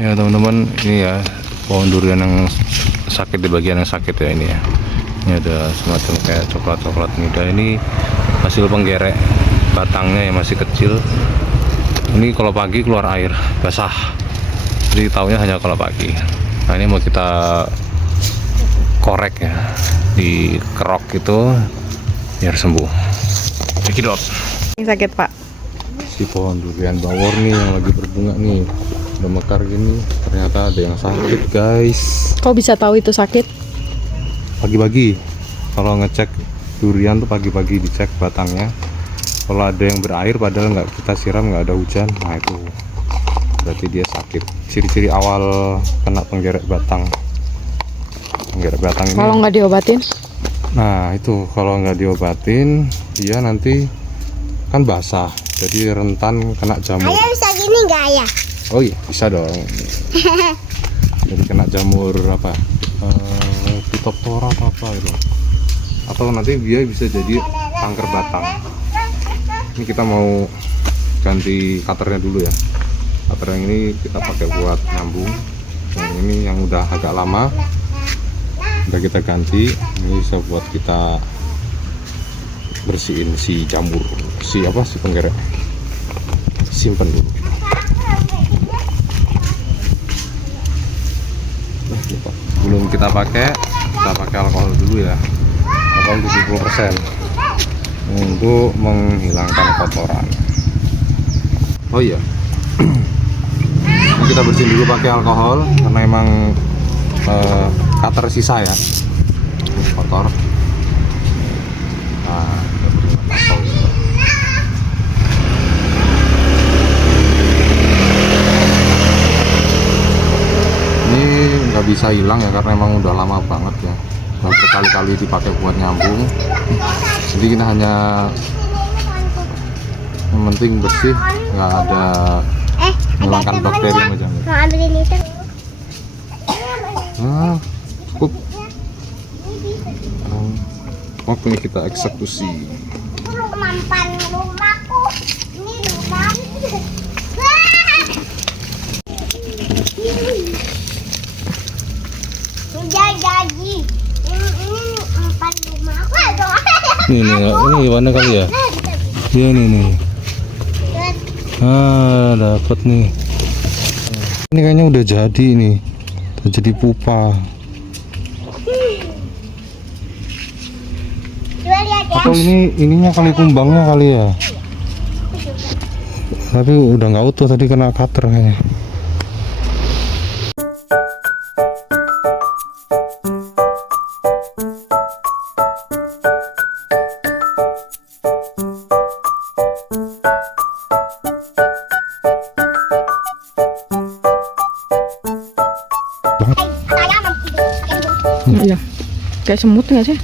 Ya teman-teman, ini ya pohon durian yang sakit, di bagian yang sakit ya ini ya. Ini ada semacam kayak coklat-coklat muda. Ini hasil penggerek batangnya yang masih kecil. Ini kalau pagi keluar air basah, jadi taunya hanya kalau pagi. Nah ini mau kita korek ya, dikerok itu biar sembuh. Cekidot. Ini sakit pak. Si pohon durian bawor nih yang lagi berbunga nih, udah mekar gini, ternyata ada yang sakit guys. Kau bisa tahu itu sakit? Pagi-pagi kalau ngecek durian tuh pagi-pagi dicek batangnya. Kalau ada yang berair padahal nggak kita siram, nggak ada hujan, nah itu berarti dia sakit. Ciri-ciri awal kena penggerek batang. Penggerek batang ini Kalau nggak diobatin? Nah itu kalau nggak diobatin dia nanti kan basah, jadi rentan kena jamur. Ayah bisa gini nggak ya? Oh iya bisa dong. Jadi kena jamur apa? Phytophthora apa gitu. Atau nanti dia bisa jadi kanker batang. Ini kita mau ganti cutternya dulu ya. Cutter yang ini kita pakai buat nyambung. Yang ini yang udah agak lama, udah kita ganti. Ini bisa buat kita bersihin si jamur, si penggerek. Simpen dulu. Belum kita pakai alkohol dulu ya, alkohol 70% untuk menghilangkan kotoran. Oh iya, ini kita bersihin dulu pakai alkohol karena emang cutter sisa ya, ini kotor. Nah, kita bersihin alkohol juga. Ini nggak bisa hilang ya karena emang udah lama banget ya, udah berkali-kali dipakai buat nyambung. Jadi kita hanya yang penting bersih, nggak ada menghilangkan bakteri macam itu. Mau ambilin itu? Nah, cukup. Waktunya kita eksekusi. Mampan rumahku. Ini rumah. Jadi ini mampan rumahku. Ini warna kali ya? Iya nih. Dapat nih. Ini kayaknya udah jadi nih. Udah jadi pupa. Coba lihat ya. Atau ininya kali, kumbangnya kali ya? Tapi udah nggak utuh, tadi kena cutter kayaknya. Iya. Kayak semut nggak sih?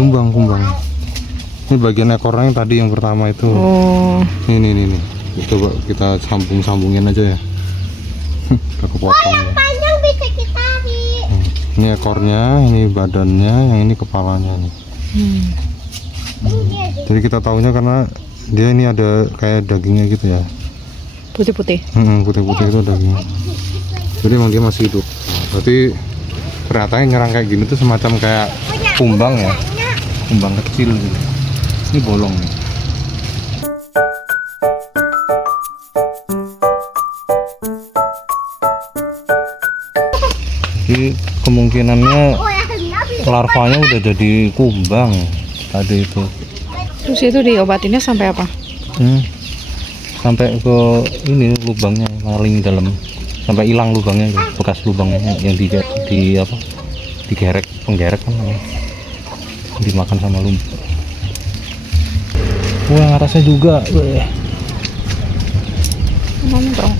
Kumbang. Ini bagian ekornya yang tadi yang pertama itu. Oh. Ini. Coba kita sambungin aja ya. Udah kepotong. Ya. Panjang bisa kita tarik. Ini ekornya, ini badannya, yang ini kepalanya nih. Jadi kita taunya karena dia ini ada kayak dagingnya gitu ya. Putih-putih. Putih-putih itu dagingnya. Jadi emang dia masih hidup. Berarti ternyata yang nyerang kayak gini tuh semacam kayak kumbang ya, kumbang kecil gitu. Ini bolong nih. Jadi kemungkinannya larvanya udah jadi kumbang tadi itu. Terus itu diobatinnya sampai apa? Sampai ke ini lubangnya paling dalam, sampai hilang lubangnya, bekas lubangnya yang digerek, penggerek kan namanya. Dimakan sama lumut. Wah, rasanya juga. Nongkrong.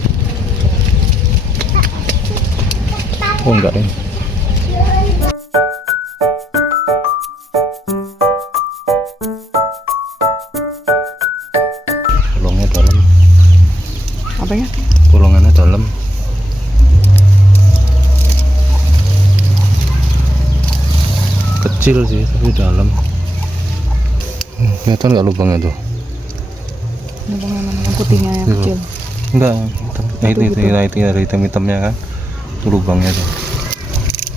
Oh enggak deh. Bolongnya dalam. Apanya? Bolongannya dalam. Kecil sih tapi dalam. Kelihatan nggak lubangnya tuh? Lubang yang putihnya yang kecil. Enggak, nah itu ada hitam-hitamnya kan. lubangnya tuh.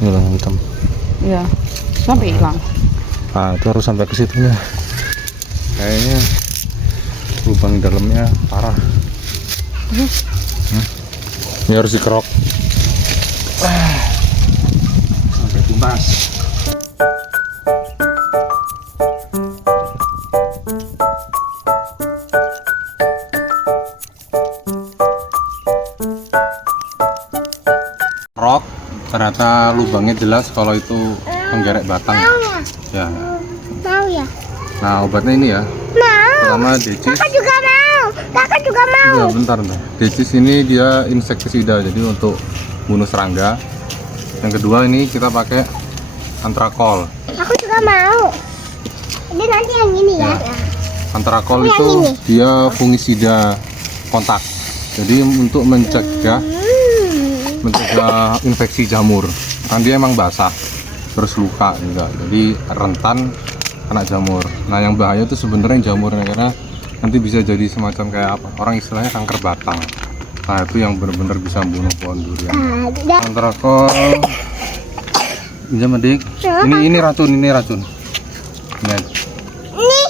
Ini lubang hitam. Iya. Sampai hilang. Nah, itu harus sampai ke situnya. Kayaknya lubang di dalamnya parah. Ini harus dikerok sampai tuntas. Kerok, ternyata lubangnya jelas kalau itu penggerek batang. Ya. Mau ya? Nah, obatnya ini ya. Mau. Pertama decis. Kakak juga mau. Kakak juga mau. Ya, bentar. Decis ini dia insektisida, jadi untuk bunuh serangga. Yang kedua ini kita pakai antrakol. Aku juga mau. Ini nanti yang ini ya. Ya. Antrakol Yang itu ini. dia fungisida kontak. Jadi untuk mencegah infeksi jamur. Kan dia emang basah, terus luka juga. Jadi rentan kena jamur. Nah, yang bahaya itu sebenarnya jamurnya, karena nanti bisa jadi semacam kayak apa? Orang istilahnya kanker batang. Nah, itu yang benar-benar bisa membunuh pohon durian. Antrakol. Pinjam adik. Ini racun, ini racun. Ini.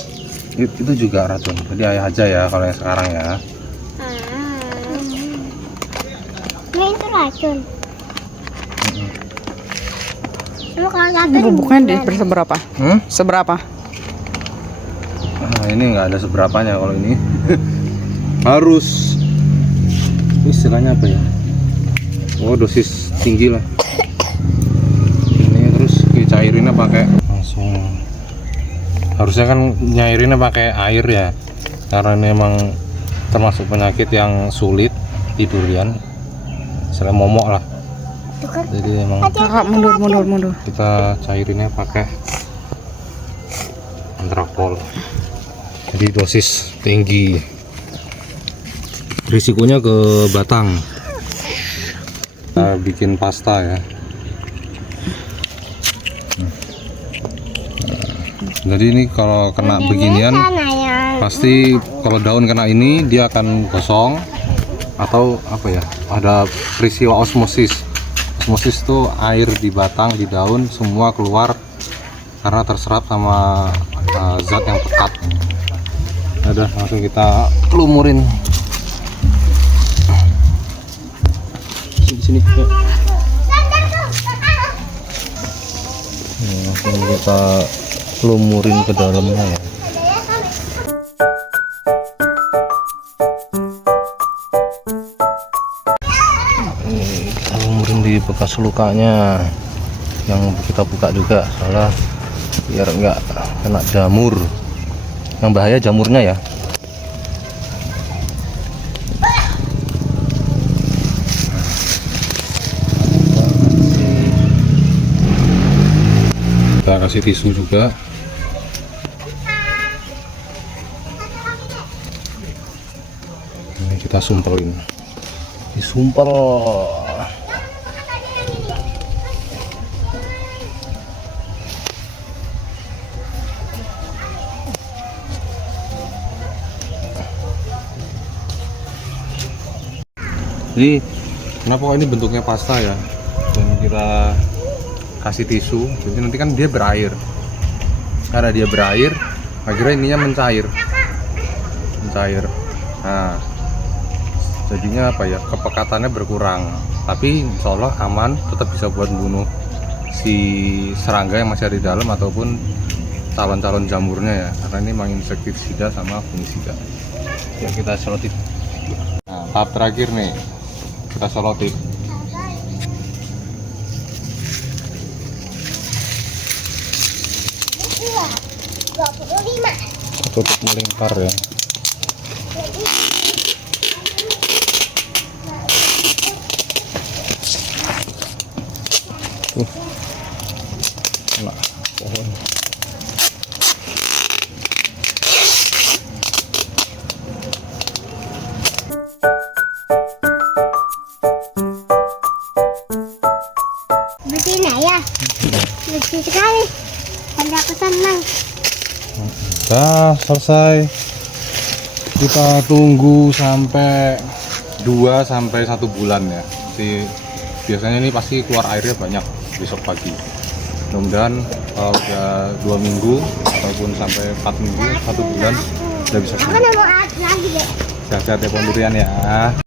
Itu juga racun. Jadi ayah aja ya kalau yang sekarang ya. Ini itu racun. Lu kalau Ini racun bubuknya berseberapa? Seberapa? Nah, ini nggak ada seberapanya kalau ini. Harus istilahnya apa ya? Oh, dosis tinggi lah. Ini terus dicairinnya pakai langsung. Harusnya kan nyairinnya pakai air ya, karena ini emang termasuk penyakit yang sulit di durian. Misalnya momok lah. Jadi emang Kakak mundur. kita cairinnya pakai antrakol. Jadi dosis tinggi. Risikonya ke batang. Kita bikin pasta ya. Jadi ini kalau kena beginian, pasti kalau daun kena ini dia akan gosong atau apa ya? Ada peristiwa osmosis. Osmosis itu air di batang, di daun semua keluar karena terserap sama zat yang pekat. Udah, langsung kita lumurin. Sini. Yuk. Langsung kita lumurin ke dalamnya ya. Kita lumurin di bekas lukanya yang kita buka juga, soalnya biar enggak kena jamur. Yang bahaya jamurnya ya. Kita kasih tisu juga. Ini kita sumpelin. Disumpel. Jadi kenapa kok ini bentuknya pasta ya? Dan kita kasih tisu, jadi nanti kan dia berair. Karena dia berair, akhirnya ininya mencair. Nah, jadinya apa ya? Kepekatannya berkurang. Tapi insya Allah aman, tetap bisa buat bunuh si serangga yang masih ada di dalam ataupun calon-calon jamurnya ya. Karena ini memang insektisida sama fungisida. Ya, kita selotip. Nah, tahap terakhir nih, kita selotip. Tutup melingkar ya. Nah, pohon. Betina ya? Bersih sekali. Pada aku senang. Nah, selesai. Kita tunggu sampai 2 sampai 1 bulan ya. Jadi biasanya ini pasti keluar airnya banyak besok pagi. Mudah-mudahan udah 2 minggu ataupun sampai 4 minggu, 1 bulan udah bisa Aku sembuh. mau lagi deh. Sehat-sehat ya Pondurian ya.